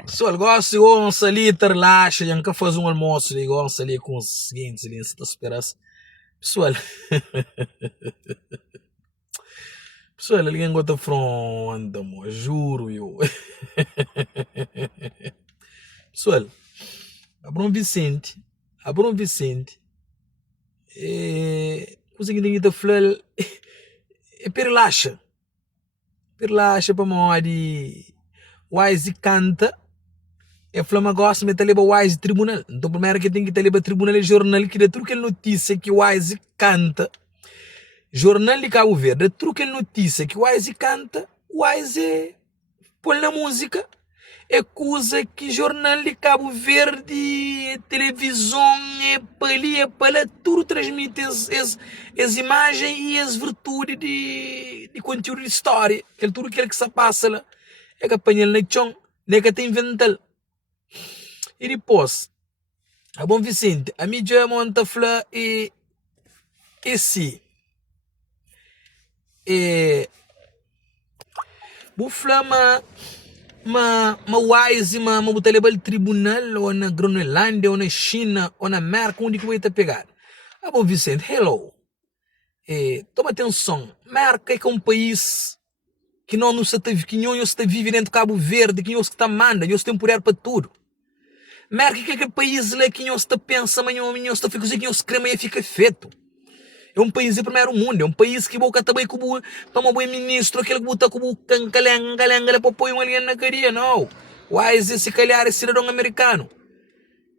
Pessoal, gosto de onça ali, relaxa, já nunca faz um almoço, de onça ali com os seguintes ali, se tu esperas. Pessoal, pessoal, alguém gota fronda, mo, juro eu. Pessoal, Abrão Vicente, coisa que ninguém tá falando, é perlaxa para mori, wise canta, é flama gosta de ter wise tribunal, então primeiro que tem que ter tribunal é jornal que dá tudo que notícia que wise canta. Jornal de Cabo Verde, truque notícia que o Wise canta, o Wise põe na música, é coisa que jornal de Cabo Verde, televisão, é para tudo transmite as imagens e as virtudes de conteúdo de história, tudo aquilo que se passa lá, é que apanha na chão, é que tem inventado. E depois, a bom Vicente, a mídia monta fala e esse bufla ma wise ma butalebal tribunal ou na Groenlândia ou na China ou na América onde que vai te pegar. Ah, bom Vicente, hello. Toma atenção. América é um país que não está que não está vivendo dentro de Cabo Verde, que não está manda, não está temporário para tudo. América é aquele país lá que não está pensa, mas não está fica que não se crema e fica feito. É um país de primeiro mundo, é um país que boca também como toma bom ministro, aquele que bota como calenga para pôr um alien na cadeia, não. Wise se calhar é cidadão americano.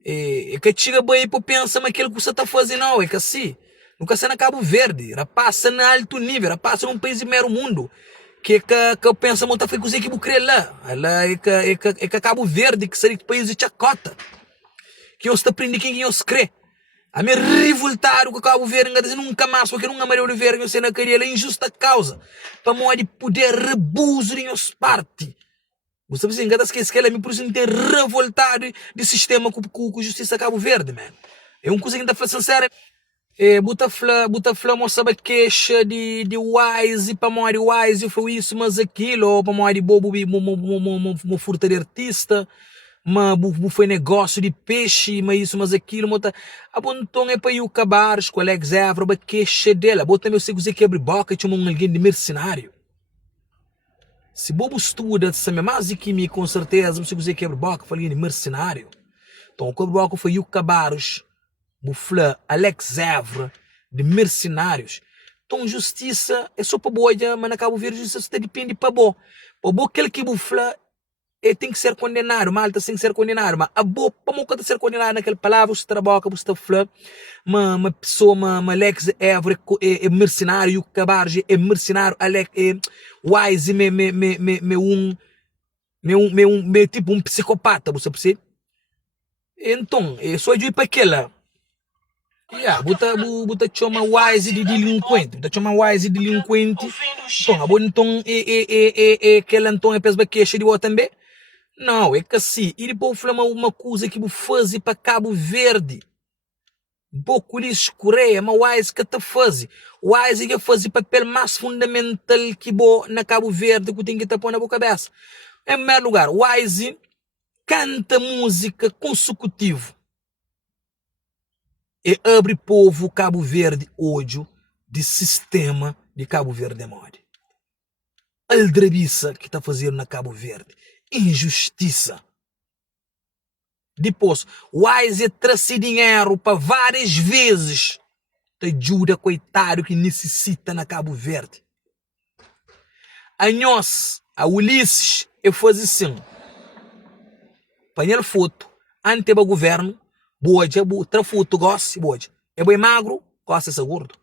É que chega bem para pensar mas aquilo que você está fazendo, não, é que assim, nunca se na Cabo Verde, ela passa na alto nível, ela passa num país de primeiro mundo, que pensa muito a fazer que bucre lá, ela é que Cabo Verde, que seria país de chacota, que eu está aprendendo quem eu se crê. A me revoltar com o Cabo Verde, dizer nunca mais, porque nunca mais eu ver que você não queria a injusta causa, para modo de poder rebuso em os parte. Você precisa engatar que ela me precisa ter revoltado de sistema com justiça Cabo Verde, man. É uma coisa que está falando sério. Buta flama sabe queixa de wise, para modo de wise, foi isso, mas aquilo, ou para modo de bobo, uma furta de artista. Mas foi negócio de peixe, mas isso, mas aquilo, mas a bontão é para ir acabar, com o Alex Evra, a queixa dela, bota meu se você quebra boca e chama alguém de mercenário. Se bobo estuda, sabe mais de que com certeza, se você quebra boca, fala de mercenário. Então, o quebra boca foi o Cabaros, Bufla, Alex Evra, de mercenários. Então, justiça é só para boa, mas na Cabo Verde, justiça depende para boa. Para boa, aquele que bufla, tem que ser condenado, malta tem que ser condenado, mas a boa para nunca ser condenado naquela palavra, você trabalha, você está falando, uma pessoa, uma Alex Évora é mercenário, o Cabarge é mercenário, Alex é wise, tipo um psicopata, você percebe? Então, é só de ir para aquela. Buta chama wise de delinquente, buta chama wise de delinquente. Então, aquela então é pessoa queixa de outra também. Não, é que assim, e depois falar uma coisa que vou fazer para Cabo Verde. Pouco lhe escorreia, mas o Wise que te faz. O Wise que faz o papel mais fundamental que vou na Cabo Verde que tem que te pôr na boca cabeça. Em primeiro lugar, o Wise canta música consecutiva. E abre povo Cabo Verde ódio de sistema de Cabo Verde morre. Aldrabiça que está fazendo na Cabo Verde. Injustiça. Depois, o Wise trouxe dinheiro para várias vezes. Te ajuda coitado que necessita na Cabo Verde. A nós, a Ulisses, eu fazia assim. Panel foto, ante o governo, boa, outra foto, gosta, boa. É bem magro, gosta de ser gordo.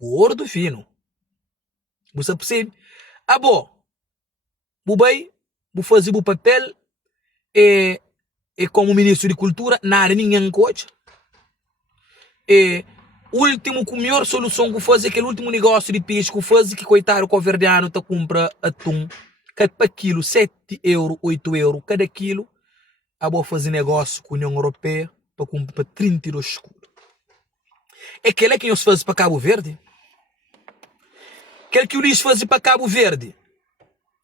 Gordo fino. Você percebe? Ah, bom. Bubai, vou fazer o papel e como ministro de cultura, nada, ninguém coach. Último, com a melhor solução que faz é aquele último negócio de peixe que faz que coitado o verdeano tá compra atum, cada quilo 7 euros, 8 euros, cada quilo, a boa fazer negócio com a União Europeia para comprar 32 escuros. É aquele que nós fazemos para Cabo Verde? Aquele que o lixo faz para Cabo Verde?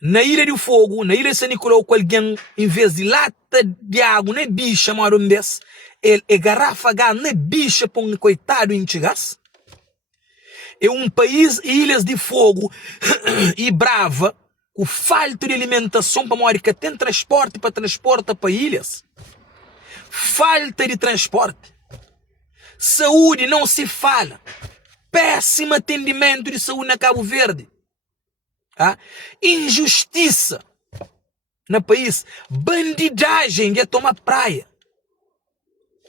na Ilha do Fogo, na Ilha de São Nicolau, com alguém, em vez de lata de água, não é bicha, mora um desse, ele é garrafa gás, não é bicha, para um coitado em gás. É um país, Ilhas de Fogo e Brava, com falta de alimentação para morar, que tem transporte para transportar para ilhas. Falta de transporte. Saúde não se fala. Péssimo atendimento de saúde na Cabo Verde. Injustiça no país. Bandidagem de tomar praia.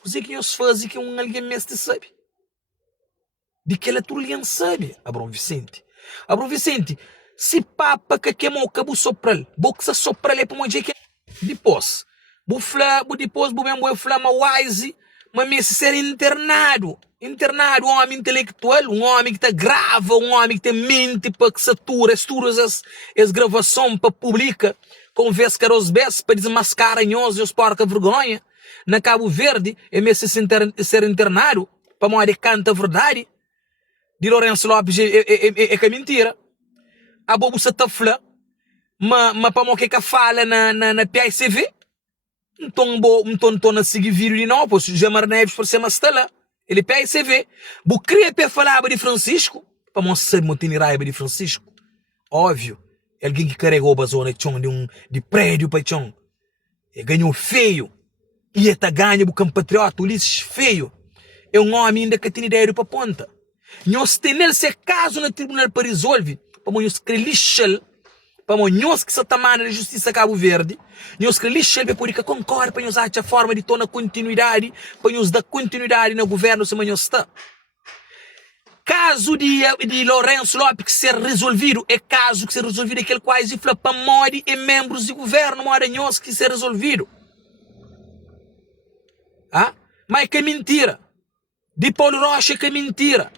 O que nós fazemos que alguém mestre sabe? De que ela tudo sabe, Abrão Vicente. Abrão Vicente, se papa que queimou o cabo sopral, boxa sopral é para uma jeito. Depois, depois, vou falar uma wise, mas ser internado. Internado, um homem intelectual, um homem que está grava, um homem que tem mente para que satura, as gravações para publicar, conversa com os bes para desmascarar e os porca vergonha. Na Cabo Verde, é mesmo ser internado, para uma canta a verdade. De Lourenço Lopes é que é mentira. A bobo se tá flá, mas para morrer que fala na PICV, então a seguir vídeo de novo, pois Jamar Neves por ser mais lá. Ele PICV. Bu queria para falar de Francisco, para mostrar muito em raiva de Francisco. Óbvio, alguém que carregou a zona de prédio para chão. Ele ganhou feio. E está ganho o compatriota, Ulisses feio. É um homem ainda que tem ideia para ponta. Nós temos esse caso no tribunal para resolver, para nós que lixel, para nós que se tamana na justiça Cabo Verde, nós que lixel para poder concorrer para nós achar forma de tornar continuidade, para nós dar continuidade no governo se nós está. Caso de Lourenço Lopes que ser resolvido, é caso que ser resolvido aquele quase fala para Mori e membros do governo, mora nós que ser resolvido. Mas que é mentira. De Paulo Rocha que é mentira.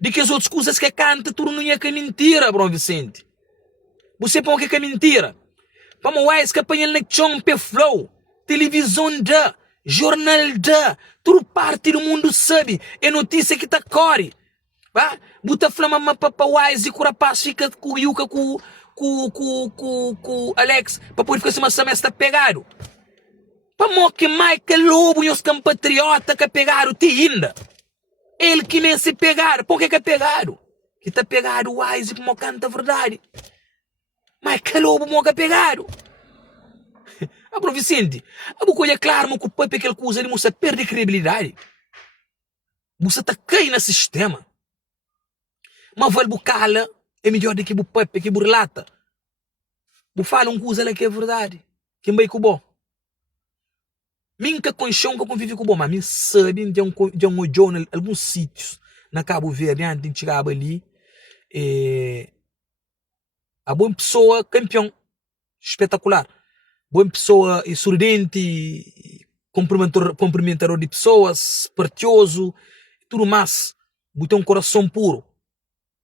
De que as outras coisas que canta, tudo não é que é mentira, Bruno Vicente. Você põe que é mentira. Vamos lá, que apanha na chompe flow, televisão da, jornal da, tudo parte do mundo sabe, é notícia que tá corre. Buta flama para Wise e Curapaz fica com o Yuka, com Alex, para poder ficar se semestre pegado. Para que Michael Lobo e os compatriotas que pegaram te ainda. Ele que nem se pegaram. Por que pegaram? Que está pegado o Wise como canta a verdade. Michael Lobo moga pegaram. Pro Vicente, a boca é claro, mas o papo é aquele coisa, ele moça perde credibilidade. Você está caindo no sistema. Mas vai bucala é melhor do que o papo, que o relata. Você fala coisa que é verdade. Quem vai com o bom. Minha conchão que convive com o bom, mas minha sabe de um jornal, alguns sítios na Cabo Verde, antes de chegar ali, a boa pessoa, campeão, espetacular. Boa pessoa, sorridente, cumprimentador de pessoas, partioso, tudo mais. Botou um coração puro.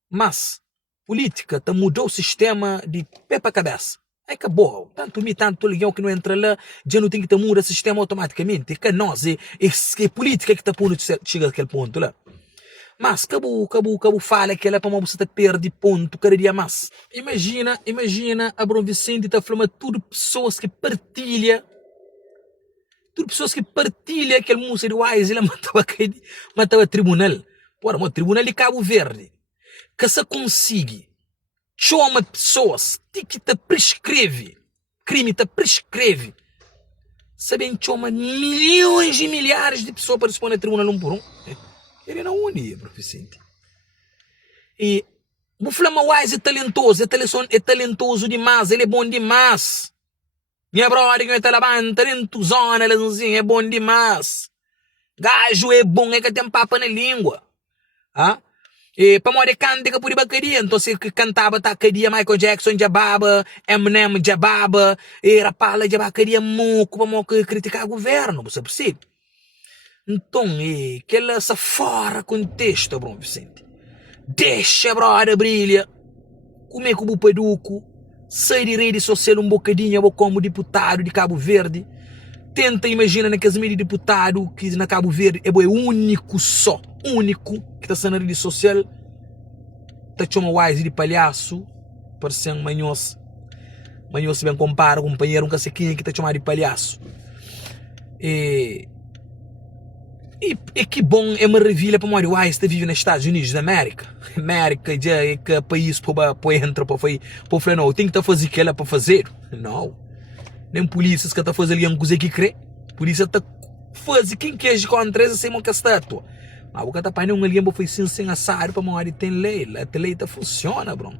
Mas, política, mudou o sistema de pé para cabeça. É que boa, tanto legal que não entra lá, já não tem que mudar o sistema automaticamente. É que nós, é política que está por chegar àquele ponto lá. Mas, cabo fala que ela para uma você perde ponto cada dia mais. Imagina, a Bruno Vicente está falando tudo pessoas que partilham, aquele música de Wise, ele matava tribunal. Porra, o tribunal de Cabo Verde, que se consiga chama pessoas que te prescreve, crime te prescreve. Sabem, chama milhões e milhares de pessoas para responder a tribunal um por um. Ele não une, Vicente. E o Flama Wise é talentoso demais, ele é bom demais. Minha brother que me tá lavando, talentosona, é bom demais. Gajo é bom, é que tem papo na língua. E para morrer canta por bacaria, então se cantava tacaria Michael Jackson jababa, Eminem jababa, era pala jabacaria moco para criticar o governo, você percebe? Então, que ela se fora contexto, Bruno Vicente. Deixa a brother brilha, comer com o bupaduco, sair de rede social um bocadinho como deputado de Cabo Verde. Tenta imaginar naqueles meio de deputado que na Cabo Verde é o único que está sendo na rede social. Está chamando Wise de palhaço, parecendo manhoso. Mas eu se bem compara, companheiro, nunca sei quem é que tá chamado de palhaço. E que bom é uma revila para Mario Wise vive nos Estados Unidos da América. América já é que país para entrar para falar, não, tem que estar fazendo aquilo para fazer. Não. Nem polícias que está fazendo ali coisa que crê. Polícia está fazendo quem quer contra essa sem uma estátua. Mas o que está fazendo ali foi sem assar para Mario tem lei. A lei funciona, bro.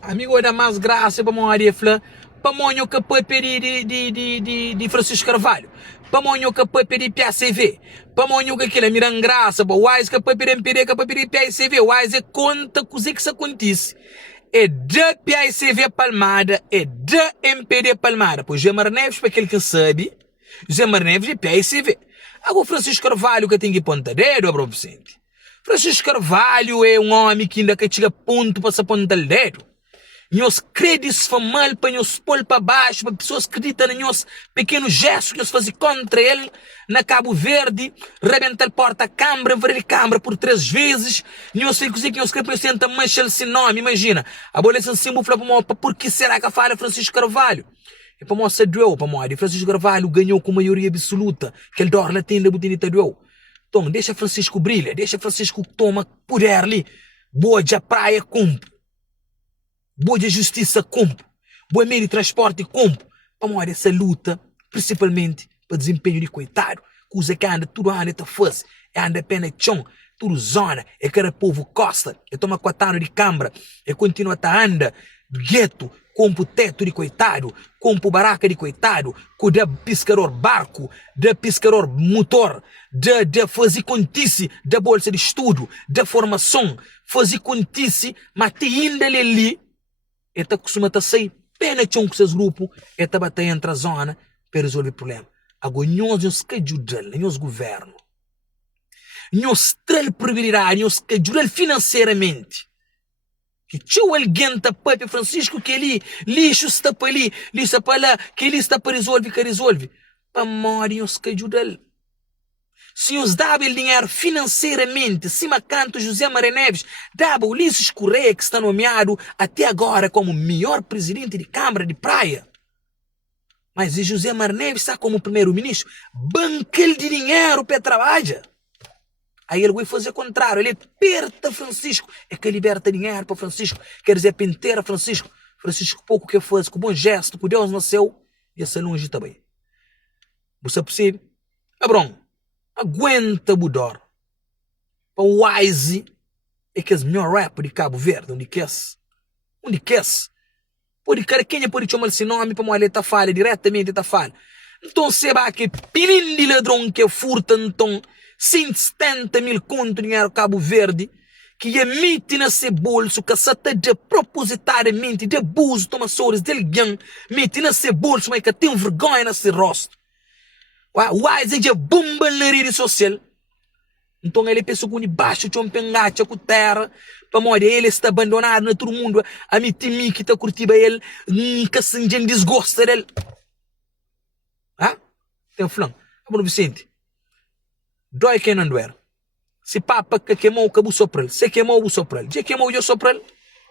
Amigo, dá mais graça para Mario falar. Para Monho que pode pedir de Francisco Carvalho. Para Monho que pode pedir PACV. Para Monho que aquilo é mirando graça. Para Wise que pode pedir MPD, que pode pedir PACV. Wise é conta coisa que isso acontece. É de PACV Palmada, é de MPD Palmada. Pois José Marneves, para aquele que sabe, José Marneves é PACV. Agora Francisco Carvalho que tem que ponta dedo, bro Vicente. Francisco Carvalho é um homem que ainda que chega ponto para se apontar dedo. Nós créditos foi mal para nós pôr para baixo, para pessoas acreditam nos pequenos gestos que nós fazemos contra ele, na Cabo Verde, rebenta a porta a Câmara, envolver a Câmara por 3 vezes, nós ficamos que nós representam mancha esse nome, imagina. A bola esse símbolo fala para por que será que fala Francisco Carvalho? E para mostrar doeu, para mostrar, Francisco Carvalho ganhou com maioria absoluta, que ele dorme na tenda botinita doeu. Então, deixa Francisco brilha, deixa Francisco toma poder ali, boa de a praia cumpre. Boa de justiça cumpre, boa meio de transporte cumpre, para morrer essa luta, principalmente para desempenho de coitado, coisa que anda tudo anda tá fácil, anda apenas chão, tudo zona, é que era povo costa, é toma 4 anos de câmara, é continua tá anda, gueto, compro teto de coitado, compro baraca de coitado, com da piscador barco, da piscador motor, da fazer contice, da bolsa de estudo, da formação, fazer contice, mas tem ainda ali, eta costuma estar sair pena com esses grupos, eta bater entre a zona para resolver o problema. Agora, nós que ajudar, nós governo, nós traz prioridade, nós que ajudar financeiramente. Que tio alguém tá para Francisco que ele lixo está para ali, lixo para lá, que ele está para resolver, que resolve. Para morrer, nós que ajudar. Se os dava o dinheiro financeiramente, cima canto José Maria Neves, dava o Ulisses Correia, que está nomeado até agora como melhor presidente de Câmara de Praia. Mas e José Maria Neves está como primeiro-ministro, banquele de dinheiro para trabalhar. Aí ele vai fazer o contrário, ele aperta Francisco, é que liberta dinheiro para Francisco, quer dizer, penteira Francisco. Francisco pouco que faz, com bom gesto, com Deus nasceu, e essa longe também. Você percebe? Abrão. Aguenta Budor. Para o Wise é que é o melhor rap de Cabo Verde. Onde que é? Onde que é? Pode cara quem é pode chamar esse nome para uma letra falha diretamente tá falha. Então se vai que pilin de ladrão que furta então 170 mil conto dinheiro Cabo Verde que emite nesse bolso que se está de propositadamente de abuso toma sores de alguém mete nesse bolso mas que tem vergonha nesse rosto. O Wise é bomba na rede social. Então ele pensou que baixo tinha um pengacha com terra. Para morrer ele está abandonado na todo mundo. A mim tem que está curtindo ele. Que se ninguém desgosta dele. Tem um flan. Bruno Vicente. Dói quem não doer. Se papa que queimou o cabo sopra ele. Se queimou o sopra ele. Já queimou o sopra ele.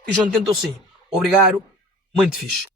Fiz um tento assim. Obrigado. Muito fixe.